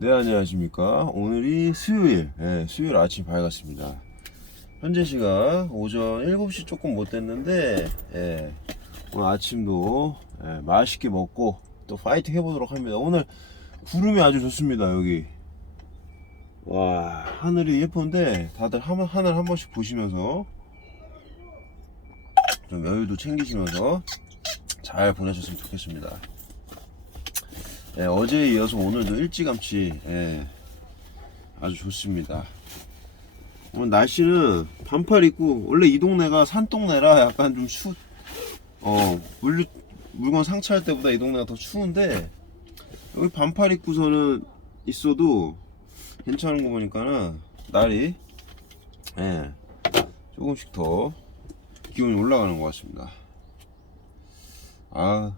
네 안녕하십니까. 오늘이 수요일. 예, 수요일 아침 밝았습니다. 현재 시각 오전 7시 조금 못 됐는데 예, 오늘 아침도 예, 맛있게 먹고 또 파이팅 해보도록 합니다. 오늘 구름이 아주 좋습니다 여기. 와 하늘이 예쁜데 다들 하, 하늘 한 번씩 보시면서 좀 여유도 챙기시면서 잘 보내셨으면 좋겠습니다 예, 어제에 이어서 오늘도 일찌감치 예, 아주 좋습니다. 오늘 날씨는 반팔 입고 원래 이 동네가 산 동네라 약간 좀 추, 어 물, 물건 상차할 때보다 이 동네가 더 추운데 여기 반팔 입고서는 있어도 괜찮은 거 보니까는 날이 예, 조금씩 더 기온이 올라가는 것 같습니다. 아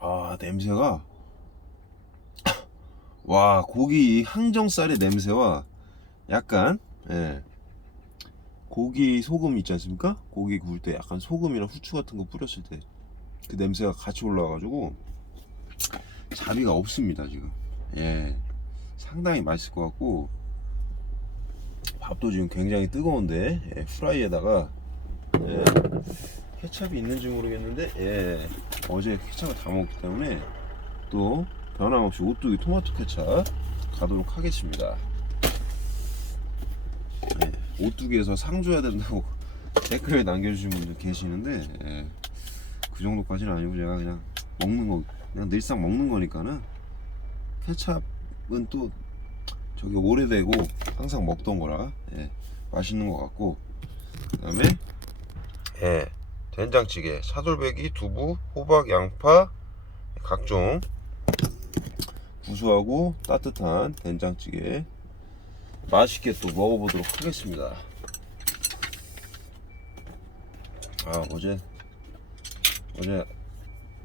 아 냄새가. 와 고기 항정살의 냄새와 약간 예. 고기 소금 있지 않습니까? 고기 구울 때 약간 소금이랑 후추 같은 거 뿌렸을 때 그 냄새가 같이 올라와가지고 자비가 없습니다 지금. 예. 상당히 맛있을 것 같고 밥도 지금 굉장히 뜨거운데 예, 후라이에다가 예, 케찹이 있는지 모르겠는데 예 어제 케찹을 다 먹기 때문에 또 변함없이 오뚜기 토마토 케찹 가도록 하겠습니다. 예, 오뚜기에서 상 줘야 된다고 댓글에 남겨주신 분들 계시는데 예, 그 정도까지는 아니고 제가 그냥 먹는 거 그냥 늘상 먹는 거니까는 케찹은 또 저기 오래되고 항상 먹던 거라 예, 맛있는 것 같고 그 다음에 예, 된장찌개, 차돌배기, 두부, 호박, 양파, 각종 구수하고 따뜻한 된장찌개 맛있게 또 먹어보도록 하겠습니다. 아 어제 어제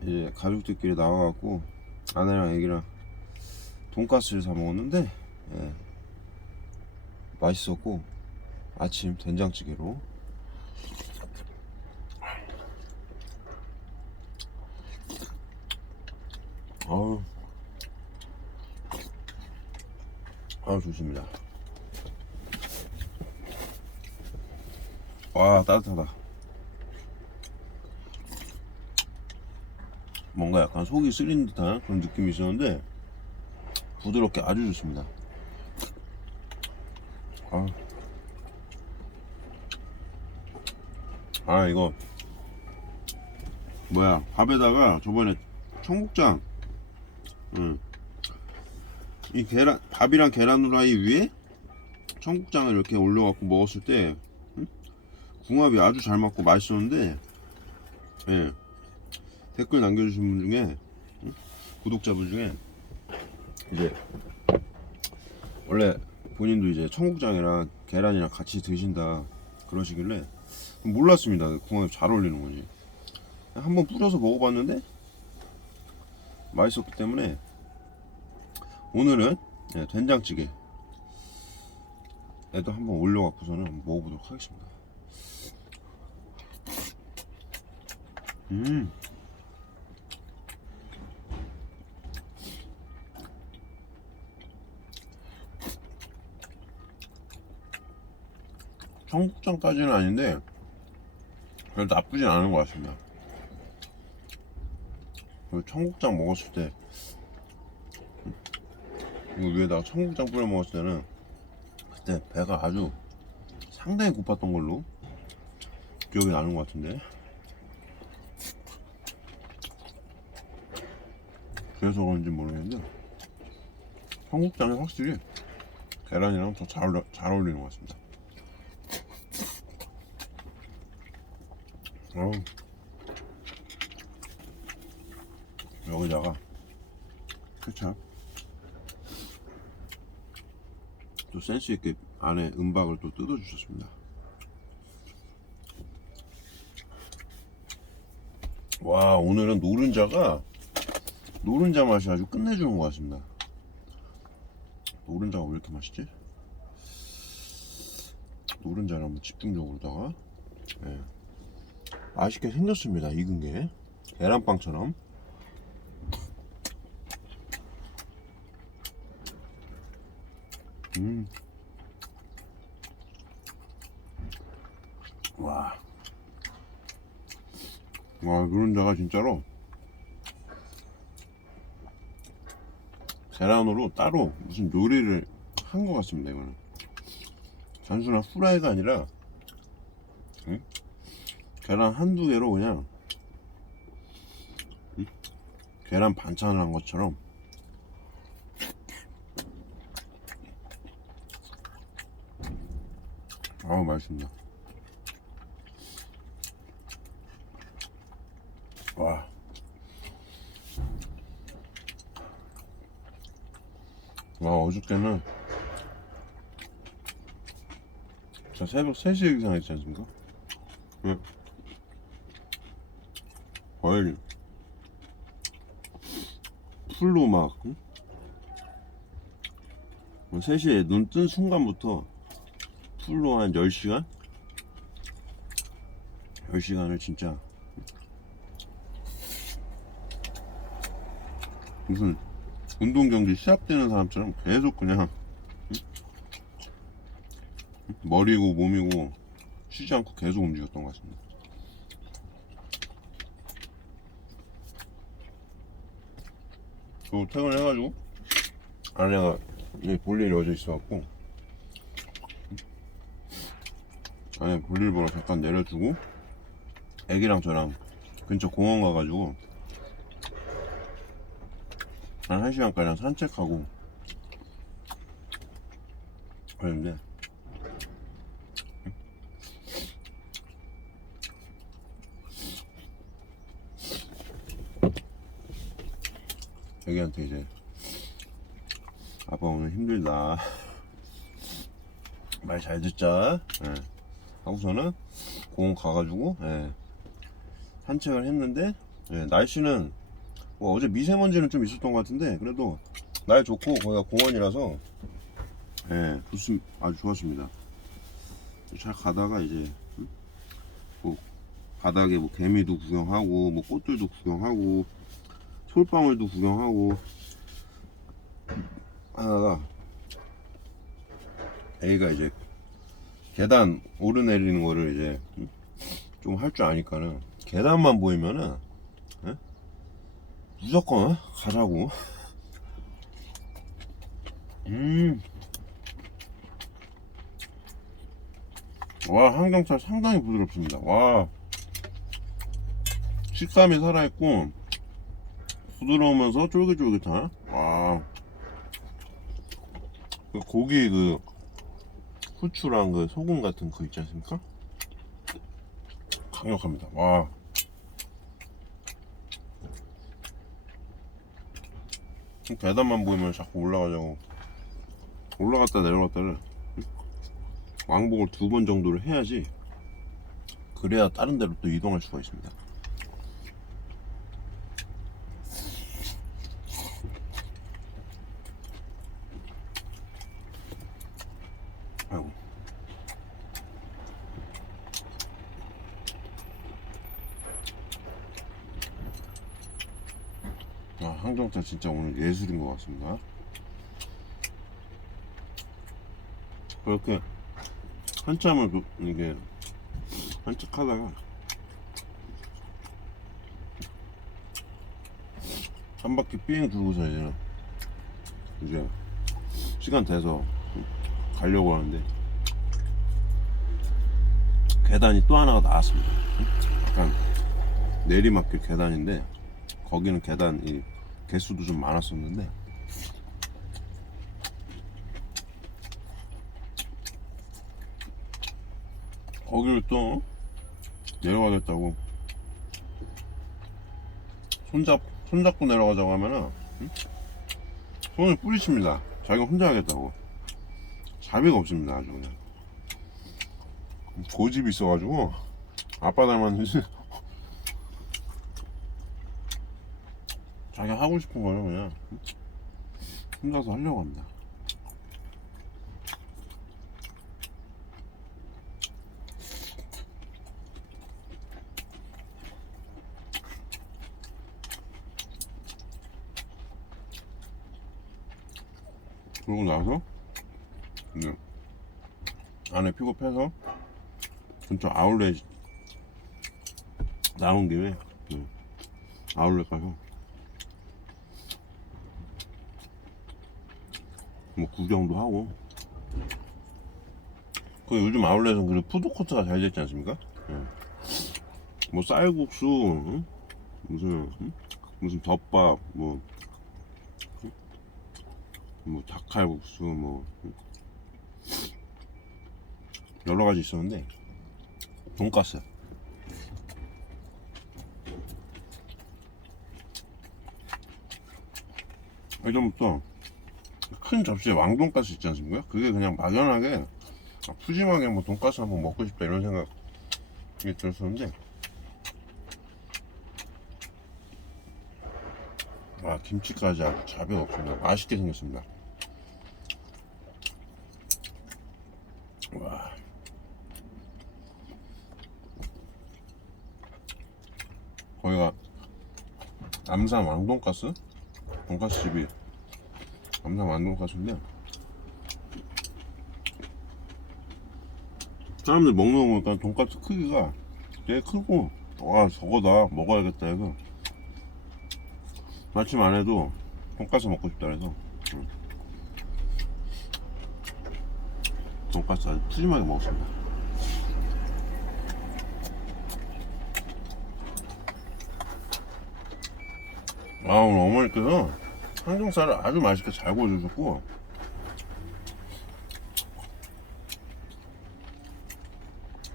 이제 가족들끼리 나와갖고 아내랑 애기랑 돈가스를 사 먹었는데 예, 맛있었고 아침 된장찌개로 아우 아우 좋습니다. 와 따뜻하다. 뭔가 약간 속이 쓰린 듯한 그런 느낌이 있었는데 부드럽게 아주 좋습니다. 아, 아 이거 뭐야 밥에다가 저번에 청국장 응. 이 계란 밥이랑 계란 후라이 위에 청국장을 이렇게 올려갖고 먹었을 때 응? 궁합이 아주 잘 맞고 맛있었는데 예. 댓글 남겨주신 분 중에 응? 구독자분 중에 이제 원래 본인도 이제 청국장이랑 계란이랑 같이 드신다 그러시길래 몰랐습니다 궁합이 잘 어울리는 거지 한번 뿌려서 먹어봤는데 맛있었기 때문에 오늘은 예, 된장찌개 에도 한번 올려갖고서는 먹어보도록 하겠습니다. 음. 청국장까지는 아닌데 그래도 나쁘진 않은 것 같습니다. 그 청국장 먹었을 때 이거 위에다가 청국장 뿌려 먹었을 때는 그때 배가 아주 상당히 고팠던 걸로 기억이 나는 것 같은데 그래서 그런지 모르겠는데 청국장이 확실히 계란이랑 더잘잘 어울리는 것 같습니다. 어우. 여기다가 케찹 또 센스 있게 안에 은박을 또 뜯어 주셨습니다. 와 오늘은 노른자가 노른자 맛이 아주 끝내주는 것 같습니다. 노른자가 왜 이렇게 맛있지? 노른자를 한번 집중적으로다가 예. 맛있게 생겼습니다. 익은 게 계란빵처럼 음. 와. 와, 노른자가 진짜로 계란으로 따로 무슨 요리를 한 것 같습니다, 이거는. 단순한 후라이가 아니라, 응? 계란 한두 개로 그냥, 응? 계란 반찬을 한 것처럼 아우 맛있습니다. 와. 와 어저께는 저 새벽 3시에 기상했지 않습니까? 네. 거의 풀로 막 응? 3시에 눈 뜬 순간부터 풀로 한 10시간? 10시간을 진짜 무슨 운동 경기 시합되는 사람처럼 계속 그냥 응? 머리고 몸이고 쉬지 않고 계속 움직였던 것 같습니다. 그 퇴근해가지고 아내가 이 볼일이 어제 있어갖고 아내 볼일 보러 잠깐 내려주고 애기랑 저랑 근처 공원 가가지고 한 1시간가량 산책하고 그랬는데 애기한테 이제 아빠 오늘 힘들다 말 잘 듣자 예. 하고서는 공원 가가지고 예. 산책을 했는데 예, 날씨는 뭐 어제 미세먼지는 좀 있었던 것 같은데 그래도 날 좋고 거기가 공원이라서 예, 좋습, 아주 좋았습니다. 잘 가다가 이제 음? 뭐 바닥에 뭐 개미도 구경하고 뭐 꽃들도 구경하고 솔방울도 구경하고 하다가 애가 이제 계단 오르내리는 거를 이제 좀 할 줄 아니까는 계단만 보이면은 예? 무조건 가자고. 음. 와, 항정살 상당히 부드럽습니다. 와. 식감이 살아있고, 부드러우면서 쫄깃쫄깃한. 와. 그 고기 그, 후추랑 그 소금 같은 거 있지 않습니까? 강력합니다. 와. 계단만 보이면 자꾸 올라가자고 올라갔다 내려갔다를 왕복을 두 번 정도를 해야지 그래야 다른 데로 또 이동할 수가 있습니다 아이고 아, 항정차 진짜 오늘 예술인 것 같습니다. 그렇게 한참을 그- 이게 산책하다가 한 바퀴 삥 돌고서 이제 이제 시간 돼서 가려고 하는데 계단이 또 하나가 나왔습니다. 약간 내리막길 계단인데 거기는 계단 이 개수도 좀 많았었는데 거기를 또 내려가겠다고 손잡 손잡고 내려가자고 하면은 응? 손을 뿌리칩니다. 자기가 혼자 하겠다고 자비가 없습니다. 아주 그냥 고집이 있어가지고 아빠 닮았는지 자기가 하고 싶은 거예요 그냥 혼자서 하려고 합니다 그러고 나서 근데 안에 픽업해서 근처 아울렛 나온 김에 네, 아울렛 가서 뭐 구경도 하고 그 요즘 아울렛은 그 푸드코트가 잘 됐지 않습니까? 예. 뭐 쌀국수 응? 무슨 응? 무슨 덮밥 뭐 응? 뭐 닭칼국수 뭐 응? 여러 가지 있었는데 돈가스. 예전부터 큰 접시에 왕돈가스 있지 않습니까? 그게 그냥 막연하게 아, 푸짐하게 뭐 돈가스 한번 먹고 싶다 이런 생각이 들었었는데. 아 김치까지 아주 자비가 없습니다. 맛있게 생겼습니다. 와 거기가 남산 왕돈가스? 돈가스 집이 남산 왕돈가스인데 사람들 먹는 거 보니까 돈가스 크기가 되게 크고 와 저거다. 먹어야겠다 해서 마침 안 해도 돈가스 먹고 싶다 해서. 응. 돈가스 아주 푸짐하게 먹었습니다 아 오늘 어머니께서 항정살을 아주 맛있게 잘 구워주셨고.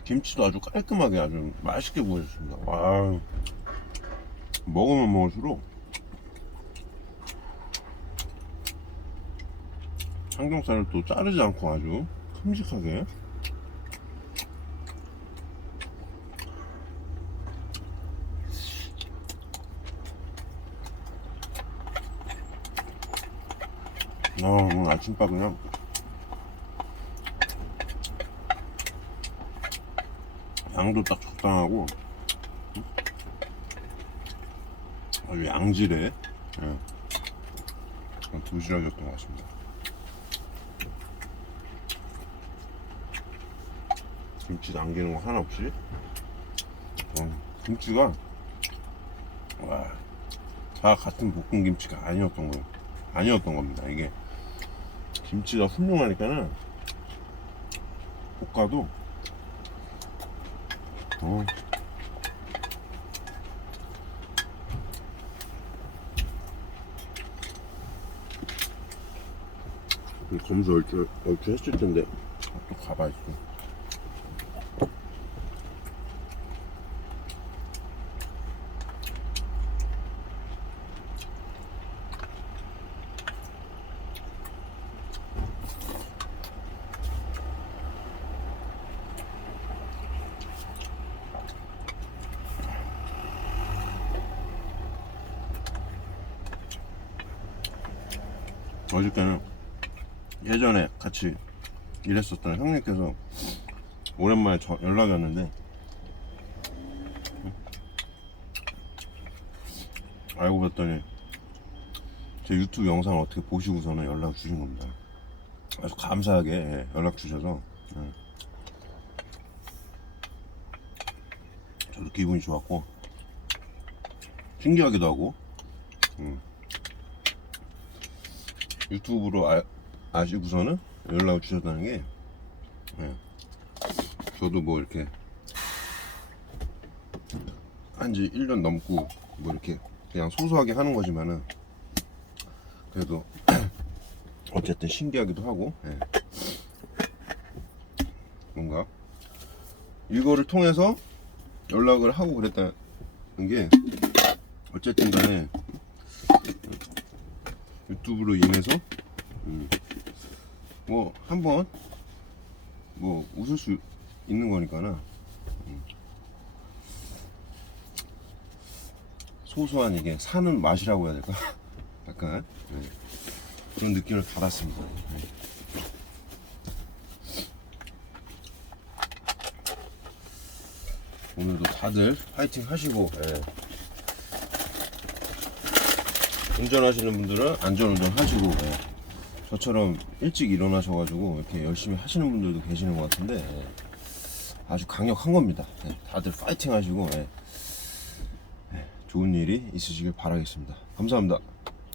김치도 아주 깔끔하게 아주 맛있게 구워주셨습니다. 와 먹으면 먹을수록 항정살을 또 자르지 않고 아주 큼직하게 아 오늘 아침밥 그냥 양도 딱 적당하고 아주 양질의 예. 도시락이었던 것 같습니다. 김치 남기는 거 하나 없이? 어, 김치가 와, 다 같은 볶은 김치가 아니었던 거 아니었던 겁니다 이게 김치가 훌륭하니까는 볶아도 어. 이 검수 얼추, 얼추 했을 텐데 아, 또 가봐 있어 어저께는 예전에 같이 일했었던 형님께서 오랜만에 저 연락이 왔는데 알고 봤더니 제 유튜브 영상을 어떻게 보시고서는 연락 주신 겁니다. 아주 감사하게 예, 연락 주셔서 예. 저도 기분이 좋았고 신기하기도 하고 음. 유튜브로 아, 아시고서는 연락을 주셨다는 게 예. 저도 뭐 이렇게 한 지 1년 넘고 뭐 이렇게 그냥 소소하게 하는 거지만은 그래도 어쨌든 신기하기도 하고 예. 뭔가 이거를 통해서 연락을 하고 그랬다는 게 어쨌든 간에 유튜브로 인해서 음, 뭐 한번 뭐 웃을 수 있는 거니까나 음, 소소한 이게 사는 맛이라고 해야 될까 약간 네, 그런 느낌을 받았습니다. 네. 오늘도 다들 파이팅 하시고 예. 운전하시는 분들은 안전운전 하시고 예. 저처럼 일찍 일어나셔가지고 이렇게 열심히 하시는 분들도 계시는 것 같은데 예. 아주 강력한 겁니다. 예, 다들 파이팅 하시고 좋은 일이 있으시길 바라겠습니다. 감사합니다.